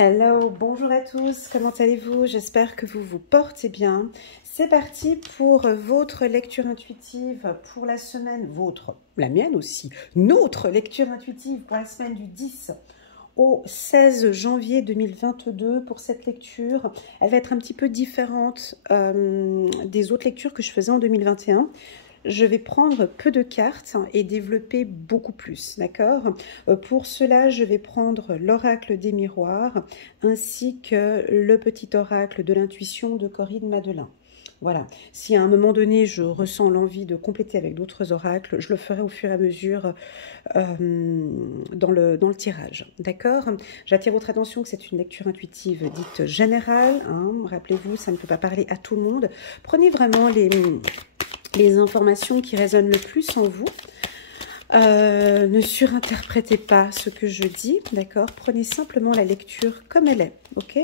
Hello, bonjour à tous, comment allez-vous? J'espère que vous vous portez bien. C'est parti pour votre lecture intuitive pour la semaine, la mienne aussi, notre lecture intuitive pour la semaine du 10 au 16 janvier 2022 pour cette lecture. Elle va être un petit peu différente des autres lectures que je faisais en 2021. Je vais prendre peu de cartes et développer beaucoup plus, d'accord? Pour cela, je vais prendre l'oracle des miroirs ainsi que le petit oracle de l'intuition de Corinne Madelin. Voilà, si à un moment donné je ressens l'envie de compléter avec d'autres oracles, je le ferai au fur et à mesure dans le tirage, d'accord? J'attire votre attention que c'est une lecture intuitive dite générale, hein. Rappelez-vous, ça ne peut pas parler à tout le monde. Prenez vraiment les informations qui résonnent le plus en vous. Ne surinterprétez pas ce que je dis, d'accord? Prenez simplement la lecture comme elle est, ok?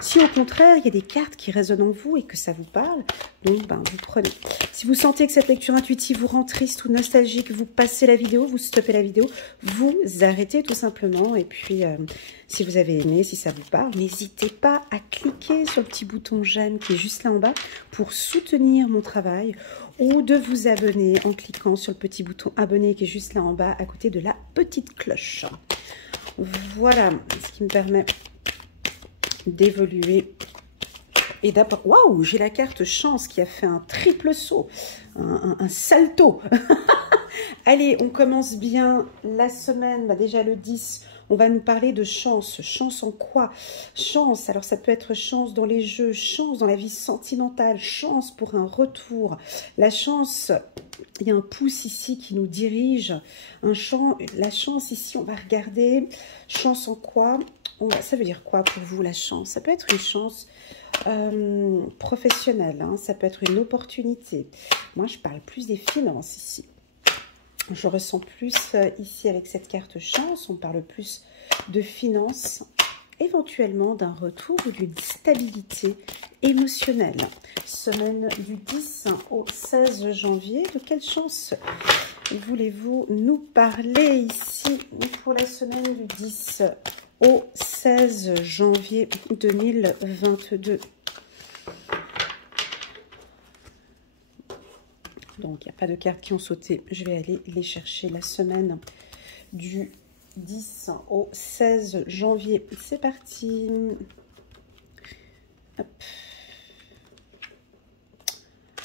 Si au contraire, il y a des cartes qui résonnent en vous et que ça vous parle, donc vous prenez. Si vous sentez que cette lecture intuitive vous rend triste ou nostalgique, vous passez la vidéo, vous stoppez la vidéo, vous arrêtez tout simplement. Et puis, si vous avez aimé, si ça vous parle, n'hésitez pas à cliquer sur le petit bouton j'aime qui est juste là en bas pour soutenir mon travail, ou de vous abonner en cliquant sur le petit bouton abonner qui est juste là en bas à côté de la petite cloche. Voilà ce qui me permet d'évoluer et d'apporter. Waouh, j'ai la carte chance qui a fait un triple saut, un salto. Allez, on commence bien la semaine, déjà le 10. On va nous parler de chance. Chance en quoi? Chance, alors ça peut être chance dans les jeux, chance dans la vie sentimentale, chance pour un retour. La chance, il y a un pouce ici qui nous dirige. La chance ici, on va regarder. Chance en quoi? Ça veut dire quoi pour vous la chance? Ça peut être une chance professionnelle, hein, ça peut être une opportunité. Moi, je parle plus des finances ici. Je ressens plus ici avec cette carte chance, on parle plus de finances, éventuellement d'un retour ou d'une stabilité émotionnelle. Semaine du 10 au 16 janvier, de quelle chance voulez-vous nous parler ici pour la semaine du 10 au 16 janvier 2022? Donc, il n'y a pas de cartes qui ont sauté. Je vais aller les chercher la semaine du 10 au 16 janvier. C'est parti. Hop.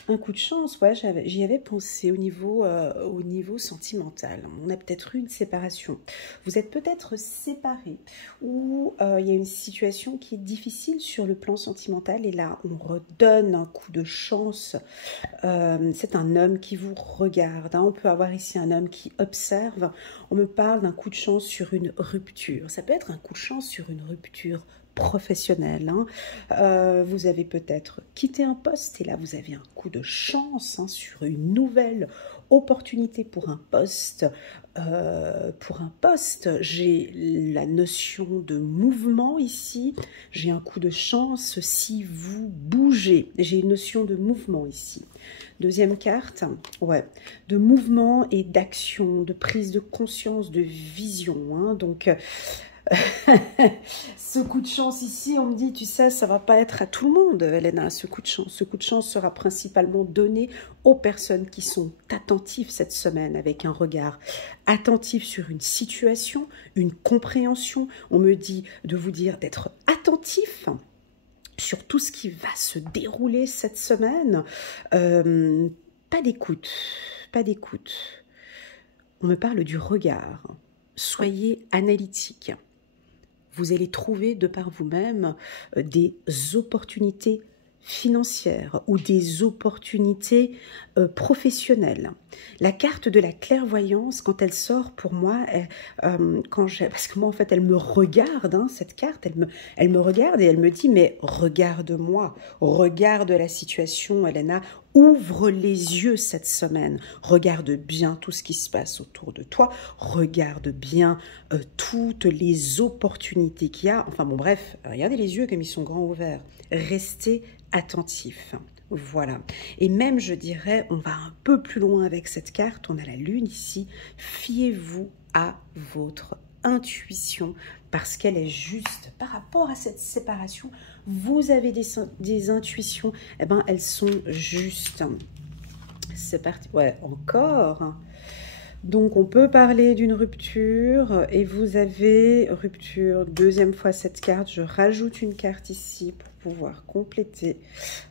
Un coup de chance, ouais, j'y avais pensé au niveau sentimental. On a peut-être eu une séparation. Vous êtes peut-être séparés ou il y a une situation qui est difficile sur le plan sentimental et là, on redonne un coup de chance. C'est un homme qui vous regarde, hein. On peut avoir ici un homme qui observe. On me parle d'un coup de chance sur une rupture. Ça peut être un coup de chance sur une rupture professionnelle, hein. Vous avez peut-être quitté un poste et là vous avez un coup de chance, hein, sur une nouvelle opportunité pour un poste. J'ai la notion de mouvement ici. J'ai un coup de chance si vous bougez. J'ai une notion de mouvement ici. Deuxième carte, ouais, de mouvement et d'action, de prise de conscience, de vision, hein. Donc ce coup de chance ici, on me dit, tu sais, ça va pas être à tout le monde, Elena, ce coup de chance. Ce coup de chance sera principalement donné aux personnes qui sont attentives cette semaine, avec un regard attentif sur une situation, une compréhension. On me dit de vous dire d'être attentif sur tout ce qui va se dérouler cette semaine. Pas d'écoute, pas d'écoute. On me parle du regard. Soyez analytique. Vous allez trouver de par vous-même des opportunités financières ou des opportunités professionnelles. La carte de la clairvoyance, quand elle sort pour moi, parce que moi en fait elle me regarde, hein, cette carte, elle me regarde et elle me dit mais regarde-moi, regarde la situation, Elena, ouvre les yeux cette semaine, regarde bien tout ce qui se passe autour de toi, regarde bien toutes les opportunités qu'il y a, enfin bon bref, regardez les yeux comme ils sont grands ouverts, restez attentifs. Voilà. Et même, je dirais, on va un peu plus loin avec cette carte. On a la lune ici. Fiez-vous à votre intuition parce qu'elle est juste par rapport à cette séparation. Vous avez des intuitions, eh ben, elles sont justes. C'est parti. Ouais, encore. Donc, on peut parler d'une rupture et vous avez rupture. Deuxième fois cette carte. Je rajoute une carte ici pour pouvoir compléter.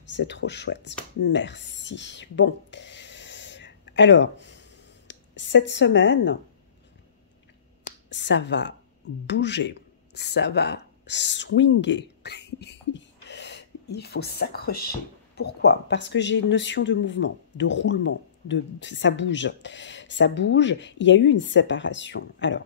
C'est trop chouette. Merci. Bon. Alors, cette semaine, ça va bouger. Ça va swinger. Il faut s'accrocher. Pourquoi? Parce que j'ai une notion de mouvement, de roulement. Ça bouge. Ça bouge. Il y a eu une séparation. Alors,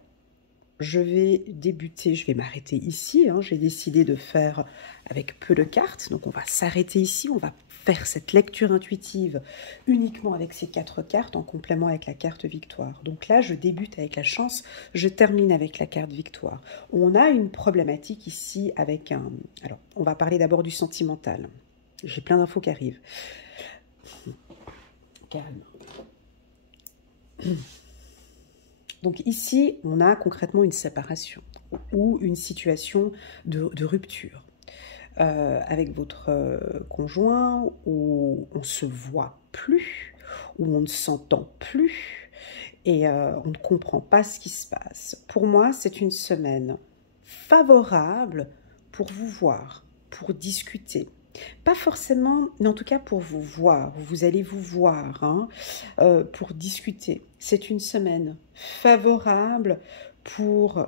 je vais débuter, je vais m'arrêter ici. Hein. J'ai décidé de faire avec peu de cartes. Donc, on va s'arrêter ici. On va faire cette lecture intuitive uniquement avec ces 4 cartes en complément avec la carte victoire. Donc là, je débute avec la chance. Je termine avec la carte victoire. On a une problématique ici avec un... Alors, on va parler d'abord du sentimental. J'ai plein d'infos qui arrivent. Calme. Donc ici, on a concrètement une séparation ou une situation de rupture avec votre conjoint où on ne se voit plus, où on ne s'entend plus et on ne comprend pas ce qui se passe. Pour moi, c'est une semaine favorable pour vous voir, pour discuter. Pas forcément, mais en tout cas pour vous voir. Vous allez vous voir hein, pour discuter. C'est une semaine favorable pour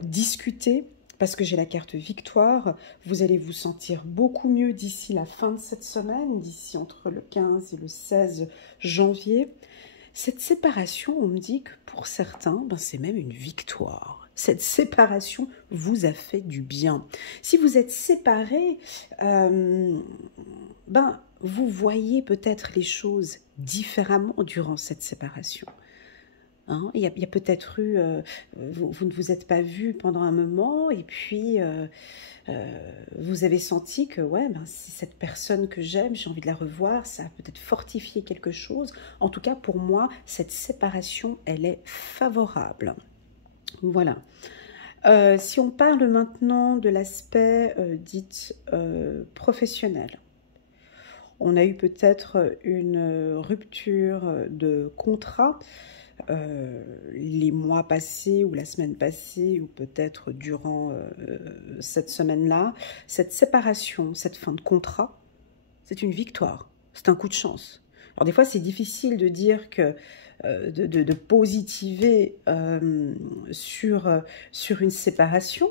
discuter parce que j'ai la carte victoire. Vous allez vous sentir beaucoup mieux d'ici la fin de cette semaine, d'ici entre le 15 et le 16 janvier. Cette séparation, on me dit que pour certains, ben, c'est même une victoire. Cette séparation vous a fait du bien. Si vous êtes séparés, ben, vous voyez peut-être les choses différemment durant cette séparation. Hein, il y a peut-être eu, vous ne vous êtes pas vus pendant un moment et puis vous avez senti que ouais, ben, c'est cette personne que j'aime, j'ai envie de la revoir, ça a peut-être fortifié quelque chose. En tout cas, pour moi, cette séparation, elle est favorable. Voilà. Si on parle maintenant de l'aspect dit professionnel, on a eu peut-être une rupture de contrat les mois passés ou la semaine passée ou peut-être durant cette semaine-là. Cette séparation, cette fin de contrat, c'est une victoire, c'est un coup de chance. Alors des fois, c'est difficile de dire que de positiver sur une séparation.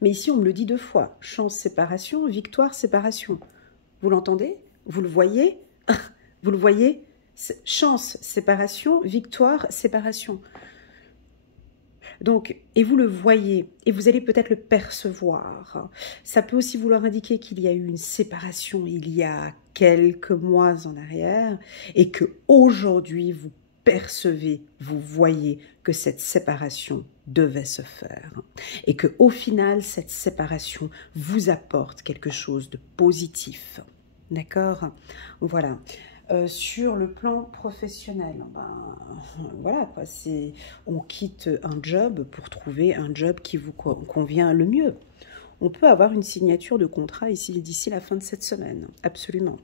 Mais ici, on me le dit 2 fois. Chance, séparation, victoire, séparation. Vous l'entendez? Vous le voyez? Vous le voyez? Chance, séparation, victoire, séparation. Donc, et vous le voyez, et vous allez peut-être le percevoir. Ça peut aussi vouloir indiquer qu'il y a eu une séparation il y a quelques mois en arrière, et que aujourd'hui vous percevez, vous voyez que cette séparation devait se faire. Et que au final, cette séparation vous apporte quelque chose de positif. D'accord? Voilà. Sur le plan professionnel, ben, voilà quoi, on quitte un job pour trouver un job qui vous convient le mieux. On peut avoir une signature de contrat ici d'ici la fin de cette semaine, absolument.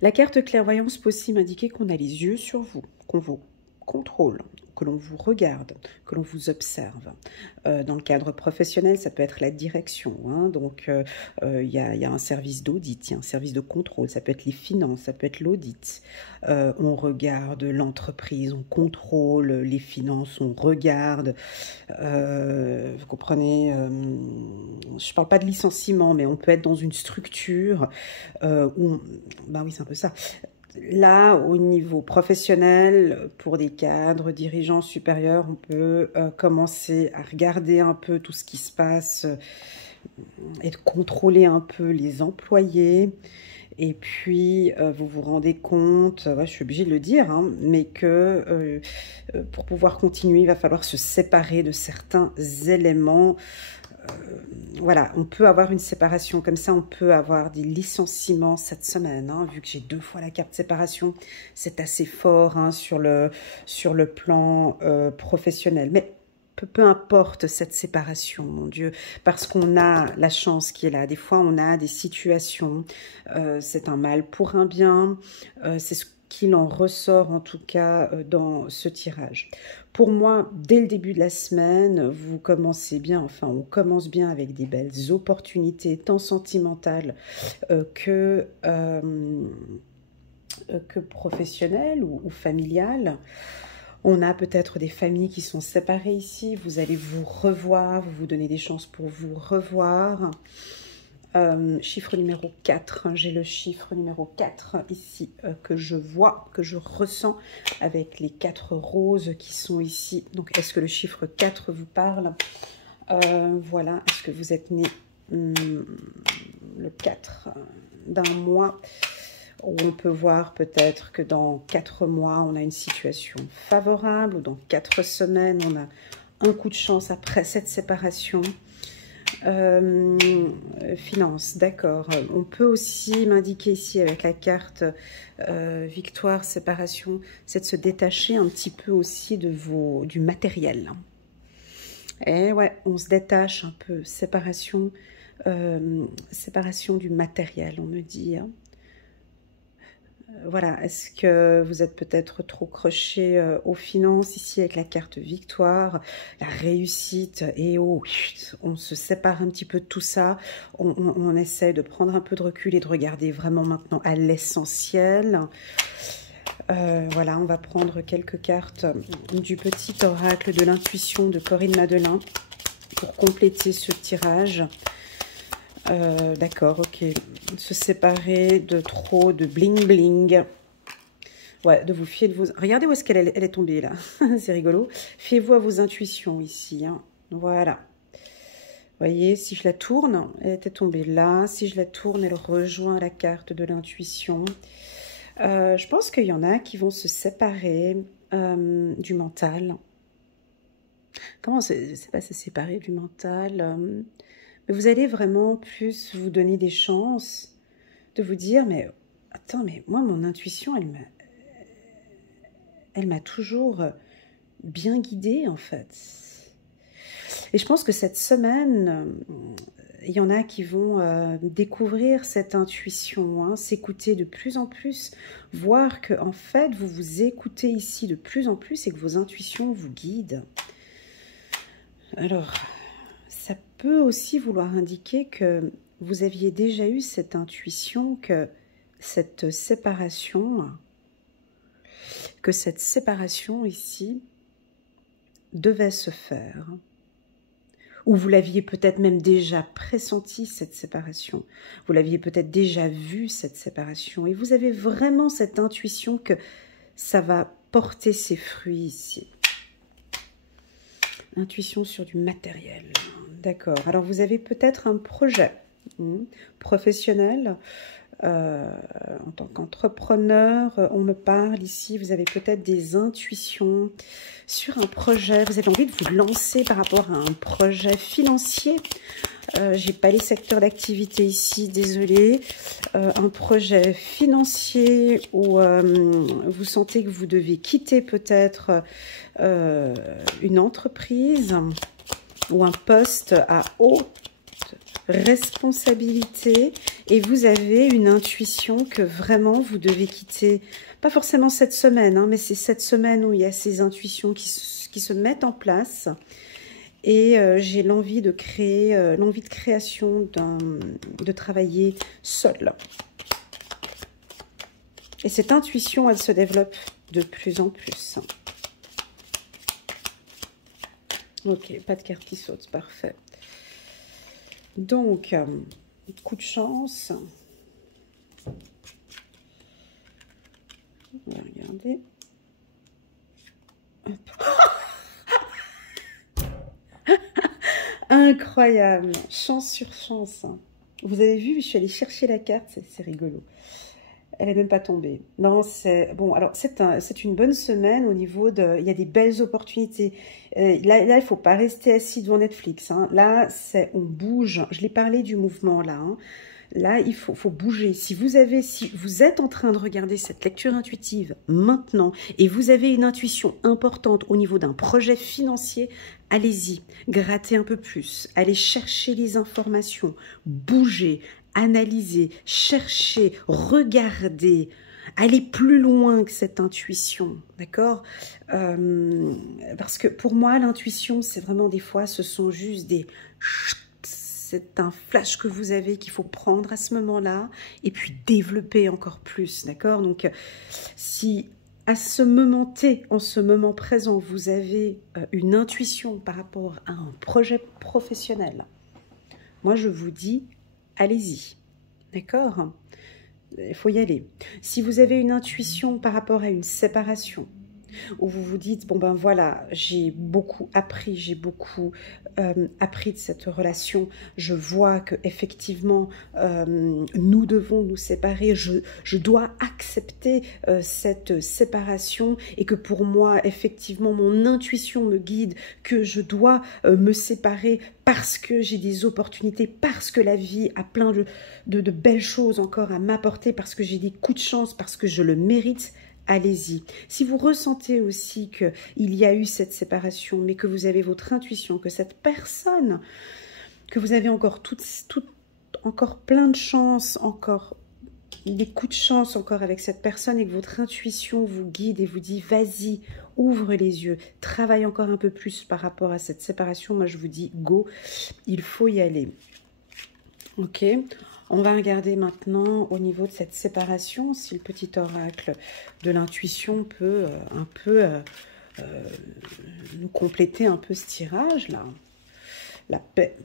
La carte clairvoyance peut aussi m'indiquer qu'on a les yeux sur vous, qu'on vous contrôle, que l'on vous regarde, que l'on vous observe. Dans le cadre professionnel, ça peut être la direction. Hein, donc, il y a un service d'audit, il y a un service de contrôle. Ça peut être les finances, ça peut être l'audit. On regarde l'entreprise, on contrôle les finances, on regarde. Vous comprenez, je ne parle pas de licenciement, mais on peut être dans une structure où... Ben oui, c'est un peu ça. Là, au niveau professionnel, pour des cadres, dirigeants supérieurs, on peut commencer à regarder un peu tout ce qui se passe et de contrôler un peu les employés. Et puis, vous vous rendez compte, ouais, je suis obligée de le dire, hein, mais que pour pouvoir continuer, il va falloir se séparer de certains éléments. Voilà, on peut avoir une séparation comme ça, on peut avoir des licenciements cette semaine, hein, vu que j'ai 2 fois la carte séparation, c'est assez fort hein, sur le plan professionnel. Mais peu importe cette séparation, mon Dieu, parce qu'on a la chance qui est là. Des fois, on a des situations, c'est un mal pour un bien, c'est ce qu'il en ressort en tout cas dans ce tirage. Pour moi, dès le début de la semaine, vous commencez bien, enfin on commence bien avec des belles opportunités, tant sentimentales que professionnelles ou familiales. On a peut-être des familles qui sont séparées ici, vous allez vous revoir, vous vous donnez des chances pour vous revoir. Chiffre numéro 4, j'ai le chiffre numéro 4 ici que je vois, que je ressens avec les 4 roses qui sont ici. Donc est-ce que le chiffre 4 vous parle? Voilà, est-ce que vous êtes né le 4 d'un mois où on peut voir peut-être que dans 4 mois on a une situation favorable, ou dans 4 semaines on a un coup de chance après cette séparation. Finance, d'accord. On peut aussi m'indiquer ici avec la carte victoire, séparation, c'est de se détacher un petit peu aussi de du matériel. Et ouais, on se détache un peu, séparation du matériel, on me dit. Hein. Voilà, est-ce que vous êtes peut-être trop croché aux finances ici avec la carte victoire, la réussite, et oh, on se sépare un petit peu de tout ça, on essaie de prendre un peu de recul et de regarder vraiment maintenant à l'essentiel. Voilà, on va prendre quelques cartes du petit oracle de l'intuition de Corinne Madelin pour compléter ce tirage. D'accord, ok. Se séparer de trop de bling bling. Ouais, de vous fier de vos... Regardez où est-ce qu'elle est tombée là. C'est rigolo. Fiez-vous à vos intuitions ici. Hein. Voilà. Vous voyez, si je la tourne, elle était tombée là. Si je la tourne, elle rejoint la carte de l'intuition. Je pense qu'il y en a qui vont se séparer du mental. Comment c'est pas se séparer du mental mais vous allez vraiment plus vous donner des chances de vous dire, mais attends, mais moi, mon intuition, elle m'a toujours bien guidée, en fait. Et je pense que cette semaine, il y en a qui vont découvrir cette intuition, hein, s'écouter de plus en plus, voir que, en fait, vous vous écoutez ici de plus en plus et que vos intuitions vous guident. Alors... ça peut aussi vouloir indiquer que vous aviez déjà eu cette intuition que cette séparation ici devait se faire. Ou vous l'aviez peut-être même déjà pressenti, cette séparation. Vous l'aviez peut-être déjà vu, cette séparation. Et vous avez vraiment cette intuition que ça va porter ses fruits ici. Intuition sur du matériel. D'accord. Alors, vous avez peut-être un projet professionnel. En tant qu'entrepreneur, on me parle ici. Vous avez peut-être des intuitions sur un projet. Vous avez envie de vous lancer par rapport à un projet financier. J'ai pas les secteurs d'activité ici, désolée. Un projet financier où vous sentez que vous devez quitter peut-être une entreprise ou un poste à haute responsabilité et vous avez une intuition que vraiment vous devez quitter, pas forcément cette semaine, hein, mais c'est cette semaine où il y a ces intuitions qui se mettent en place. Et j'ai l'envie de créer, l'envie de création, de travailler seule. Et cette intuition, elle se développe de plus en plus. Ok, pas de carte qui saute, parfait. Donc, coup de chance. On va regarder. Incroyable, chance sur chance. Vous avez vu, je suis allée chercher la carte, c'est rigolo. Elle est même pas tombée. Non, c'est bon. Alors c'est une bonne semaine au niveau de. Il y a des belles opportunités. Là, il faut pas rester assis devant Netflix. Hein. Là, on bouge. Je l'ai parlé du mouvement là. Hein. Là, il faut bouger. Si vous êtes en train de regarder cette lecture intuitive maintenant et vous avez une intuition importante au niveau d'un projet financier, allez-y, grattez un peu plus, allez chercher les informations, bougez, analysez, cherchez, regardez. Allez plus loin que cette intuition, d'accord? Parce que pour moi, l'intuition, c'est vraiment des fois, ce sont juste des... C'est un flash que vous avez qu'il faut prendre à ce moment-là et puis développer encore plus, d'accord? Donc, si à ce moment T, en ce moment présent, vous avez une intuition par rapport à un projet professionnel, moi, je vous dis, allez-y, d'accord? Il faut y aller. Si vous avez une intuition par rapport à une séparation, où vous vous dites, bon ben voilà, j'ai beaucoup appris, j'ai beaucoup appris de cette relation, je vois que effectivement nous devons nous séparer, je dois accepter cette séparation et que pour moi, effectivement, mon intuition me guide, que je dois me séparer parce que j'ai des opportunités, parce que la vie a plein de belles choses encore à m'apporter, parce que j'ai des coups de chance, parce que je le mérite. Allez-y. Si vous ressentez aussi qu'il y a eu cette séparation, mais que vous avez votre intuition, que cette personne, que vous avez encore encore plein de chance, encore des coups de chance encore avec cette personne et que votre intuition vous guide et vous dit vas-y, ouvre les yeux, travaille encore un peu plus par rapport à cette séparation, moi je vous dis go, il faut y aller. Ok, on va regarder maintenant au niveau de cette séparation, si le petit oracle de l'intuition peut un peu nous compléter un peu ce tirage là. La paix.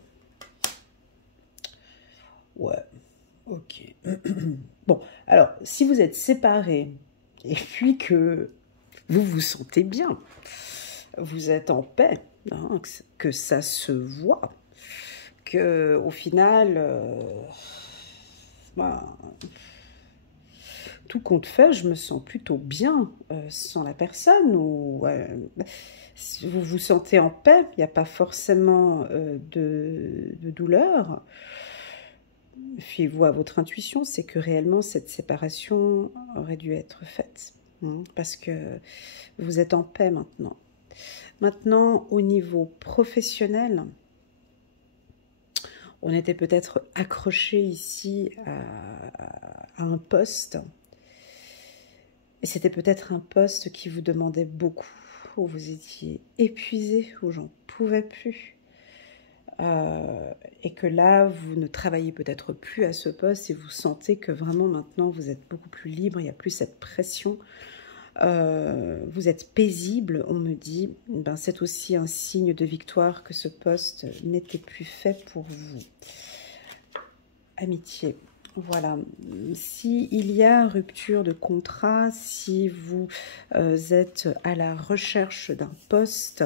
Ouais, ok. Bon, alors, si vous êtes séparés et puis que vous vous sentez bien, vous êtes en paix, hein, que ça se voit, que au final... tout compte fait, je me sens plutôt bien sans la personne. Ou si vous vous sentez en paix, il n'y a pas forcément de douleur. Fiez-vous à votre intuition, c'est que réellement cette séparation aurait dû être faite. Hein, parce que vous êtes en paix maintenant. Maintenant, au niveau professionnel, on était peut-être accroché ici à un poste. Et c'était peut-être un poste qui vous demandait beaucoup, où vous étiez épuisé, où j'en pouvais plus. Et que là, vous ne travaillez peut-être plus à ce poste et vous sentez que vraiment maintenant, vous êtes beaucoup plus libre, il n'y a plus cette pression. Vous êtes paisible, on me dit, ben, c'est aussi un signe de victoire que ce poste n'était plus fait pour vous. Amitié. Voilà, s'il y a rupture de contrat, si vous êtes à la recherche d'un poste,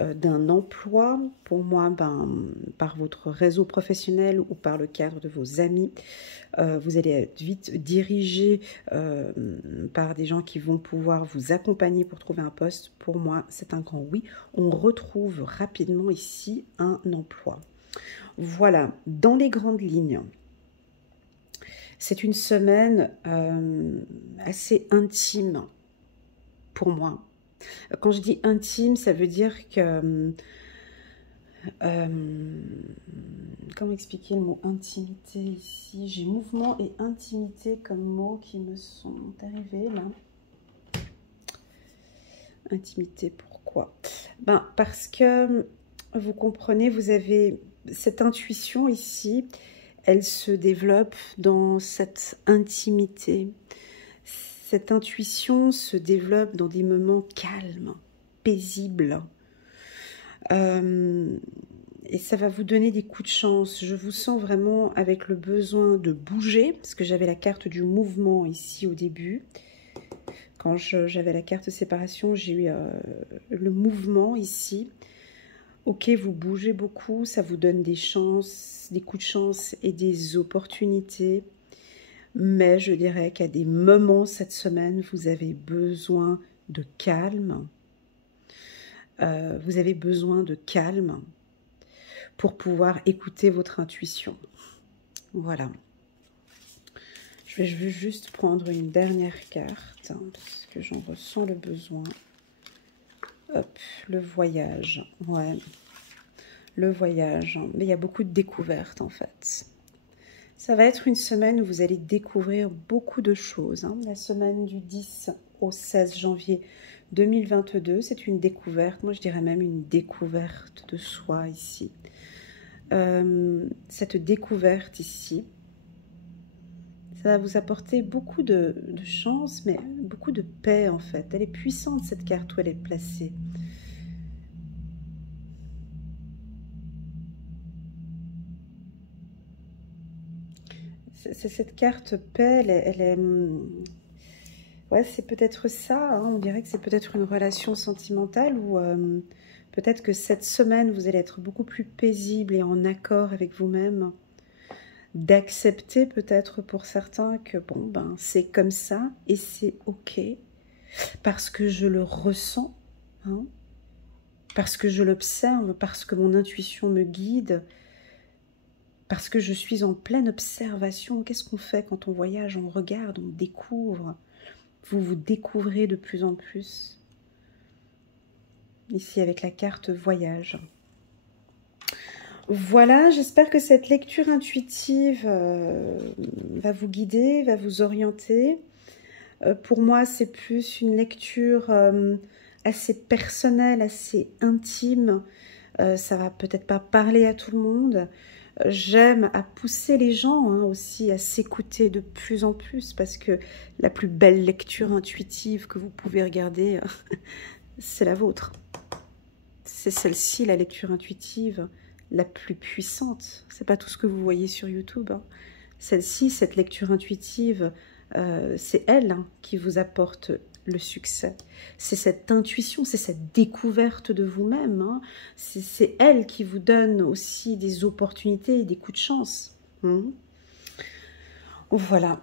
d'un emploi, pour moi, ben, par votre réseau professionnel ou par le cadre de vos amis, vous allez être vite dirigé par des gens qui vont pouvoir vous accompagner pour trouver un poste. Pour moi, c'est un grand oui. On retrouve rapidement ici un emploi. Voilà, dans les grandes lignes. C'est une semaine assez intime pour moi. Quand je dis intime, ça veut dire que... comment expliquer le mot intimité ici? J'ai mouvement et intimité comme mots qui me sont arrivés là. Intimité, pourquoi? Ben, parce que, vous comprenez, vous avez cette intuition ici... Elle se développe dans cette intimité. Cette intuition se développe dans des moments calmes, paisibles. Et ça va vous donner des coups de chance. Je vous sens vraiment avec le besoin de bouger, parce que j'avais la carte du mouvement ici au début. Quand j'avais la carte séparation, j'ai eu le mouvement ici. Ok, vous bougez beaucoup, ça vous donne des chances, des coups de chance et des opportunités. mais je dirais qu'à des moments cette semaine, vous avez besoin de calme. Vous avez besoin de calme pour pouvoir écouter votre intuition. Voilà. Je vais juste prendre une dernière carte, hein, parce que j'en ressens le besoin. Hop, le voyage. Ouais, le voyage. Mais il y a beaucoup de découvertes, en fait. Ça va être une semaine où vous allez découvrir beaucoup de choses. Hein. La semaine du 10 au 16 janvier 2022, c'est une découverte. Moi, je dirais même une découverte de soi ici. Cette découverte ici, ça va vous apporter beaucoup de chance, mais beaucoup de paix en fait. Elle est puissante cette carte où elle est placée. C'est cette carte paix, elle est... Ouais, c'est peut-être ça, hein, on dirait que c'est peut-être une relation sentimentale ou peut-être que cette semaine, vous allez être beaucoup plus paisible et en accord avec vous-même. D'accepter peut-être pour certains que bon, ben, c'est comme ça et c'est ok parce que je le ressens, hein, parce que je l'observe, parce que mon intuition me guide, parce que je suis en pleine observation. Qu'est-ce qu'on fait quand on voyage? On regarde, on découvre. Vous vous découvrez de plus en plus. Ici avec la carte voyage. Voilà, j'espère que cette lecture intuitive va vous guider, va vous orienter. Pour moi, c'est plus une lecture assez personnelle, assez intime. Ça va peut-être pas parler à tout le monde. J'aime à pousser les gens hein, aussi à s'écouter de plus en plus parce que la plus belle lecture intuitive que vous pouvez regarder, c'est la vôtre. C'est celle-ci, la lecture intuitive la plus puissante. C'est pas tout ce que vous voyez sur YouTube. Hein. Celle-ci, cette lecture intuitive, c'est elle hein, qui vous apporte le succès. C'est cette intuition, c'est cette découverte de vous-même. Hein. C'est elle qui vous donne aussi des opportunités et des coups de chance. Voilà.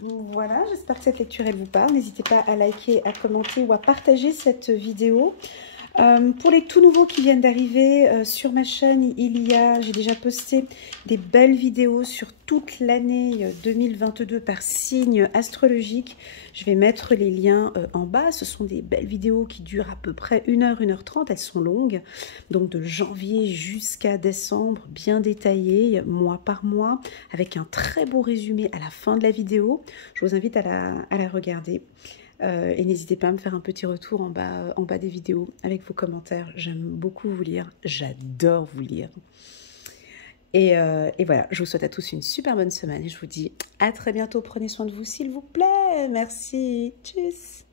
Voilà, j'espère que cette lecture elle vous parle. N'hésitez pas à liker, à commenter ou à partager cette vidéo. Pour les tout nouveaux qui viennent d'arriver sur ma chaîne, j'ai déjà posté des belles vidéos sur toute l'année 2022 par signe astrologique. Je vais mettre les liens en bas. Ce sont des belles vidéos qui durent à peu près 1h, 1h30. Elles sont longues, donc de janvier jusqu'à décembre, bien détaillées, mois par mois, avec un très beau résumé à la fin de la vidéo. Je vous invite à la regarder. Et n'hésitez pas à me faire un petit retour en bas des vidéos avec vos commentaires. J'aime beaucoup vous lire, j'adore vous lire. Et voilà, je vous souhaite à tous une super bonne semaine et je vous dis à très bientôt. Prenez soin de vous s'il vous plaît. Merci, tchuss.